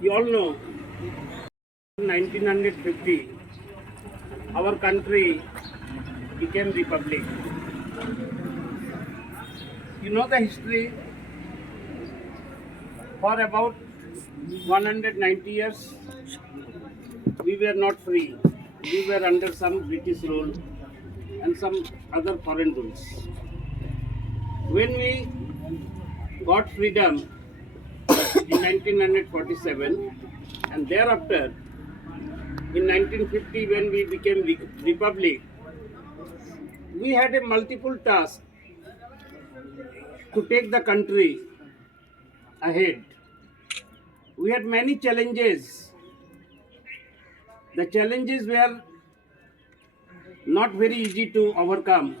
You all know, in 1950, our country became republic. You know the history. For about 190 years, we were not free. We were under some British rule and some other foreign rules. When we got freedom in 1947, and thereafter in 1950 when we became republic, we had a multiple task to take the country ahead. We had many challenges. The challenges were not very easy to overcome.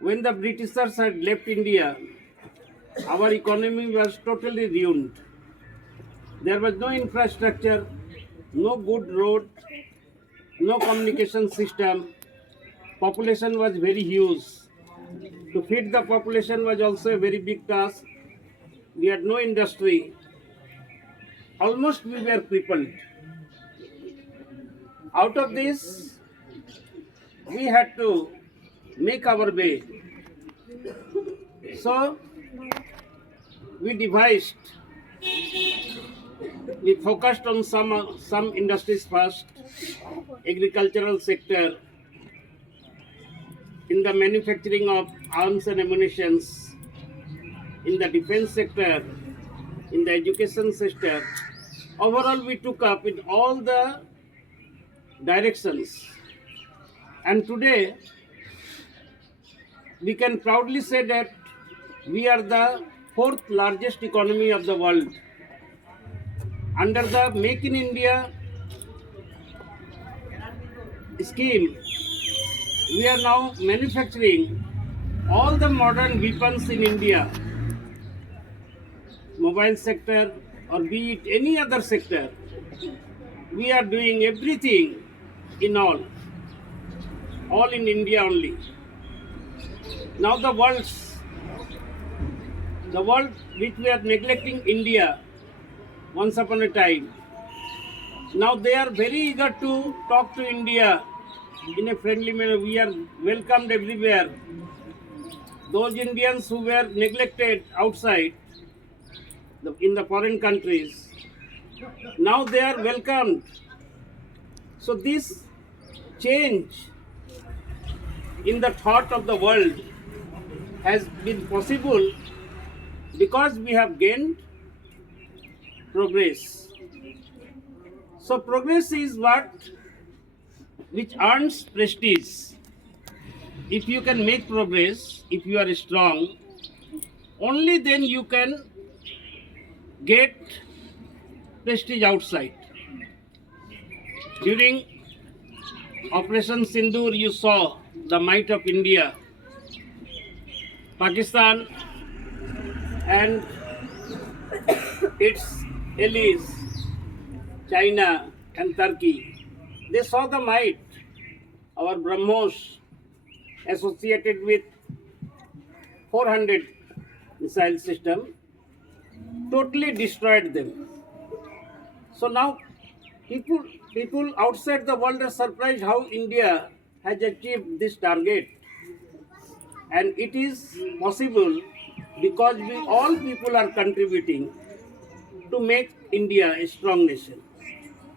When the Britishers had left India, our economy was totally ruined. There was no infrastructure, no good road, no communication system. Population was very huge. To feed the population was also a very big task. We had no industry. Almost we were crippled. Out of this, we had to make our way. So, we focused on some industries first, agricultural sector, in the manufacturing of arms and ammunitions, in the defense sector, in the education sector. Overall, we took up in all the directions. And today, we can proudly say that we are the fourth largest economy of the world. Under the Make in India scheme, we are now manufacturing all the modern weapons in India, mobile sector or be it any other sector. We are doing everything in all in India only. Now the world which we are neglecting India once upon a time, now they are very eager to talk to India in a friendly manner. We are welcomed everywhere. Those Indians who were neglected outside in the foreign countries, now they are welcomed. So this change in the thought of the world has been possible because we have gained progress. So progress is which earns prestige. If you can make progress, if you are strong, only then you can get prestige outside. During Operation Sindoor, you saw the might of India. Pakistan and its allies, China and Turkey, they saw the might. Our BrahMos, associated with 400 missile system, totally destroyed them. So now people outside the world are surprised how India has achieved this target. And it is possible because all people are contributing to make India a strong nation.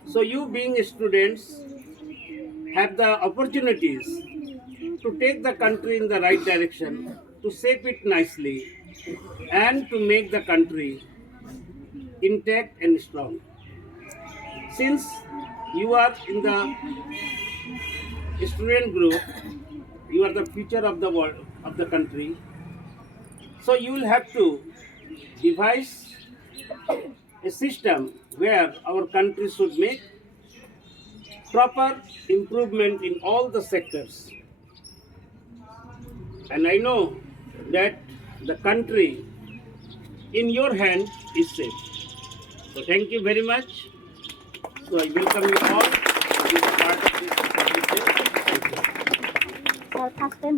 So you being students have the opportunities to take the country in the right direction, to shape it nicely, and to make the country intact and strong. Since you are in the student group, you are the future of the world, of the country. So you will have to devise a system where our country should make proper improvement in all the sectors. And I know that the country in your hand is safe. So thank you very much. So I welcome you all to be part of this. Thank you. Sir, first time